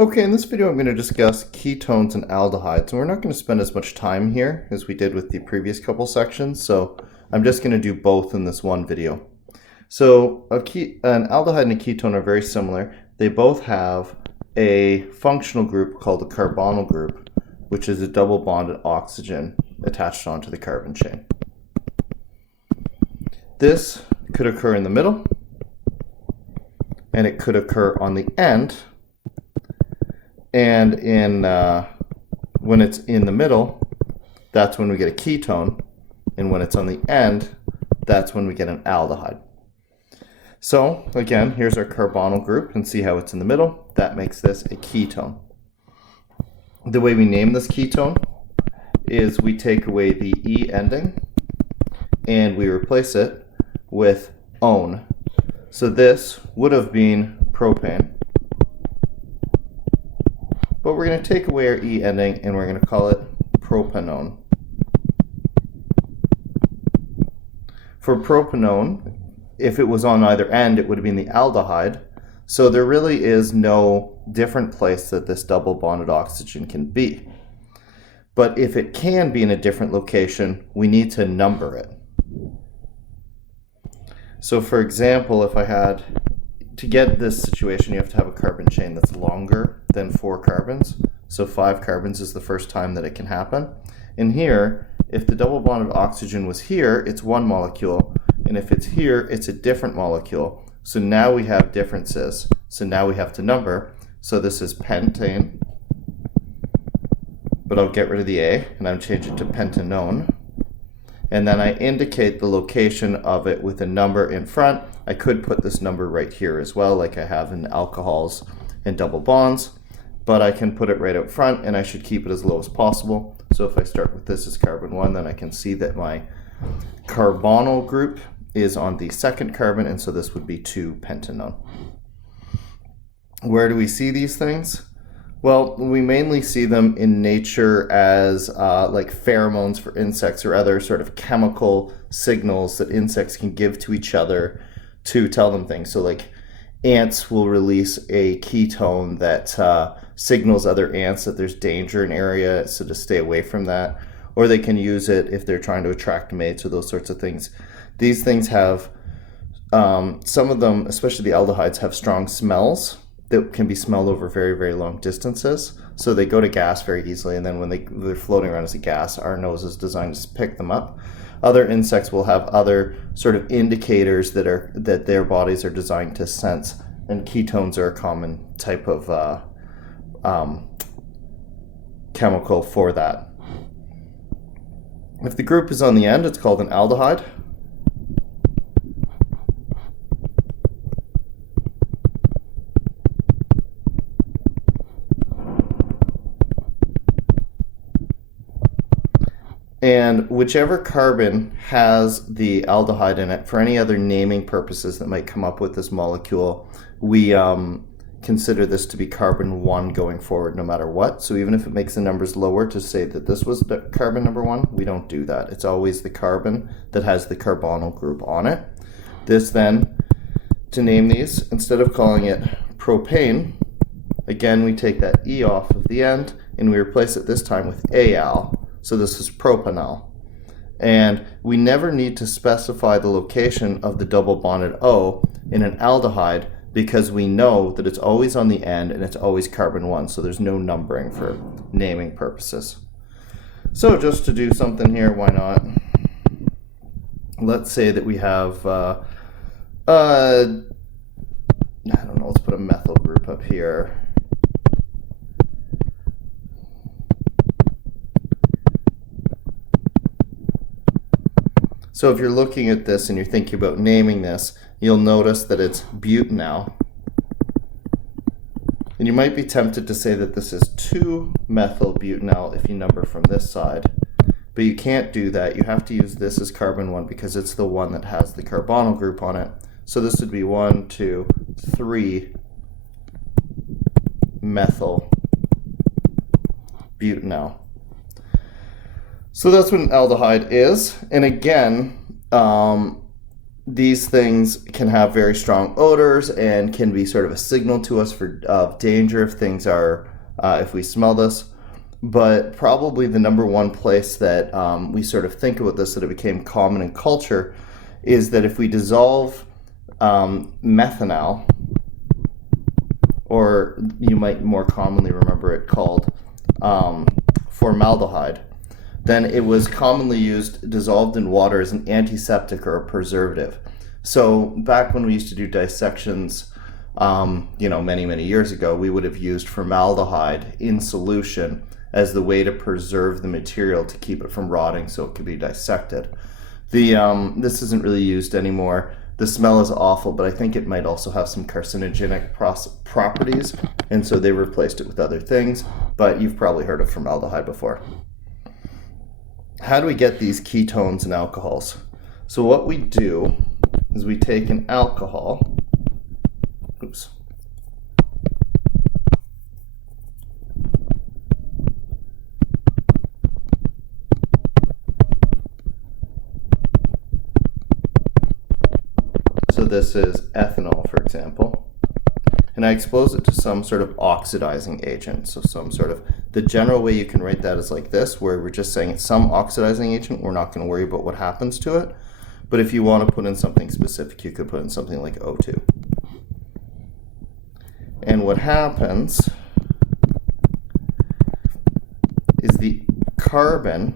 Okay, in this video I'm going to discuss ketones and aldehydes, and we're not going to spend as much time here as we did with the previous couple sections, so I'm just going to do both in this one video. So an aldehyde and a ketone are very similar. They both have a functional group called a carbonyl group, which is a double bonded oxygen attached onto the carbon chain. This could occur in the middle, and it could occur on the end. And when it's in the middle, that's when we get a ketone. And when it's on the end, that's when we get an aldehyde. So again, here's our carbonyl group, and see how it's in the middle. That makes this a ketone. The way we name this ketone is we take away the E ending and we replace it with -one. So this would have been propane. But we're going to take away our E ending and we're going to call it propanone. For propanone, if it was on either end, it would have been the aldehyde. So there really is no different place that this double bonded oxygen can be. But if it can be in a different location, we need to number it. So for example, if I had, to get this situation, you have to have a carbon chain that's longer than 4 carbons. So 5 carbons is the first time that it can happen. And here, if the double bonded oxygen was here, it's one molecule. And if it's here, it's a different molecule. So now we have differences. So now we have to number. So this is pentane, but I'll get rid of the A and I'll change it to pentanone. And then I indicate the location of it with a number in front. I could put this number right here as well, like I have in alcohols and double bonds, but I can put it right out front and I should keep it as low as possible. So if I start with this as carbon 1, then I can see that my carbonyl group is on the second carbon, and so this would be 2-pentanone. Where do we see these things? Well, we mainly see them in nature as like pheromones for insects or other sort of chemical signals that insects can give to each other to tell them things. So like ants will release a ketone that signals other ants that there's danger in an area, so to stay away from that. Or they can use it if they're trying to attract mates or those sorts of things. These things have, some of them, especially the aldehydes, have strong smells that can be smelled over very, very long distances. So they go to gas very easily, and then when they're floating around as a gas, our nose is designed to pick them up. Other insects will have other sort of indicators that their bodies are designed to sense, and ketones are a common type of chemical for that. If the group is on the end, it's called an aldehyde. And whichever carbon has the aldehyde in it, for any other naming purposes that might come up with this molecule, we consider this to be carbon 1 going forward no matter what. So even if it makes the numbers lower to say that this was the carbon number 1, we don't do that. It's always the carbon that has the carbonyl group on it. This then, to name these, instead of calling it propane, again we take that E off of the end and we replace it this time with Al. So this is propanol. And we never need to specify the location of the double bonded O in an aldehyde because we know that it's always on the end and it's always carbon 1. So there's no numbering for naming purposes. So just to do something here, why not? Let's say that we have, I don't know, let's put a methyl group up here. So if you're looking at this and you're thinking about naming this, you'll notice that it's butanal. And you might be tempted to say that this is 2-methyl-butanal if you number from this side. But you can't do that. You have to use this as carbon 1 because it's the one that has the carbonyl group on it. So this would be 1, 2, 3-methyl-butanal. So that's what an aldehyde is. And again, these things can have very strong odors and can be sort of a signal to us of danger if things are, if we smell this. But probably the number one place that we sort of think about this, that it became common in culture, is that if we dissolve methanol, or you might more commonly remember it called formaldehyde, then it was commonly used dissolved in water as an antiseptic or a preservative. So back when we used to do dissections, many years ago, we would have used formaldehyde in solution as the way to preserve the material to keep it from rotting so it could be dissected. This isn't really used anymore. The smell is awful, but I think it might also have some carcinogenic properties, and so they replaced it with other things, but you've probably heard of formaldehyde before. How do we get these ketones and alcohols? So what we do is we take an alcohol, so this is ethanol, for example, and I expose it to some sort of oxidizing agent. So the general way you can write that is like this, where we're just saying it's some oxidizing agent. We're not going to worry about what happens to it. But if you want to put in something specific, you could put in something like O2. And what happens is the carbon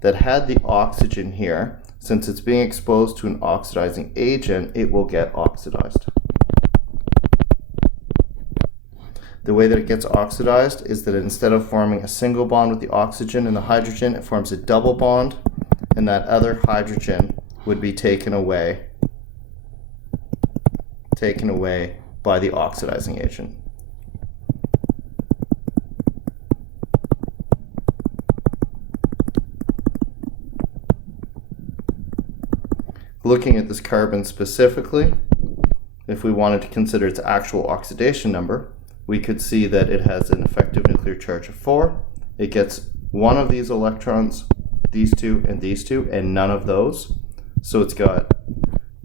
that had the oxygen here, since it's being exposed to an oxidizing agent, it will get oxidized. The way that it gets oxidized is that instead of forming a single bond with the oxygen and the hydrogen, it forms a double bond, and that other hydrogen would be taken away by the oxidizing agent. Looking at this carbon specifically, if we wanted to consider its actual oxidation number, we could see that it has an effective nuclear charge of 4. It gets one of these electrons, these two, and none of those. So it's got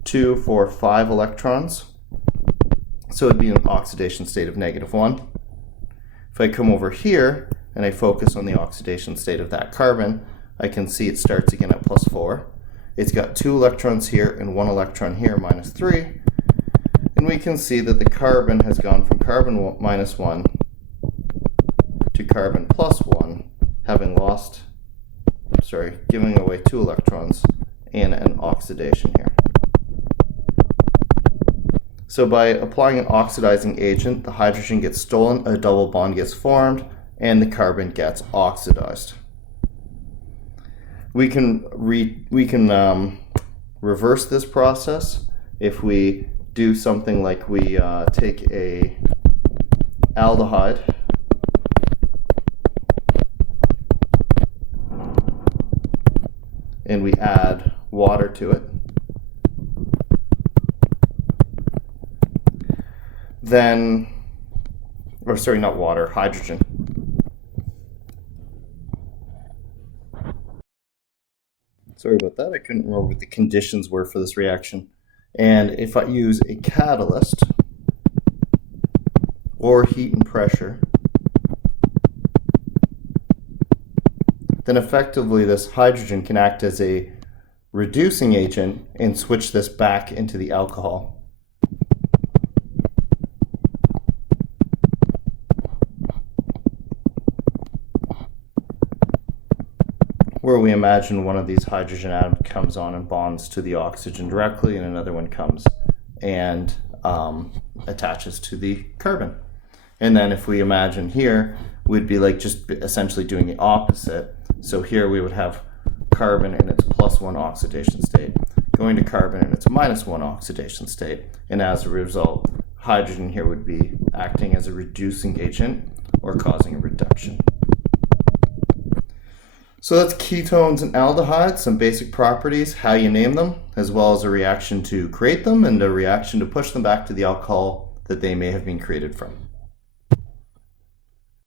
2, 4, 5 electrons. So it'd be in an oxidation state of -1. If I come over here and I focus on the oxidation state of that carbon, I can see it starts again at +4. It's got 2 electrons here and 1 electron here, -3. And we can see that the carbon has gone from carbon -1 to carbon +1, giving away 2 electrons and an oxidation here. So by applying an oxidizing agent, the hydrogen gets stolen, a double bond gets formed, and the carbon gets oxidized. We can reverse this process if we do something like we take a aldehyde and we add water to it. Then, not water, hydrogen. Sorry about that, I couldn't remember what the conditions were for this reaction. And if I use a catalyst or heat and pressure, then effectively this hydrogen can act as a reducing agent and switch this back into the alcohol. Where we imagine one of these hydrogen atoms comes on and bonds to the oxygen directly, and another one comes and attaches to the carbon. And then if we imagine here, we'd be like just essentially doing the opposite. So here we would have carbon in its +1 oxidation state, going to carbon in its -1 oxidation state, and as a result, hydrogen here would be acting as a reducing agent or causing a reduction. So that's ketones and aldehydes, some basic properties, how you name them, as well as a reaction to create them and a reaction to push them back to the alcohol that they may have been created from.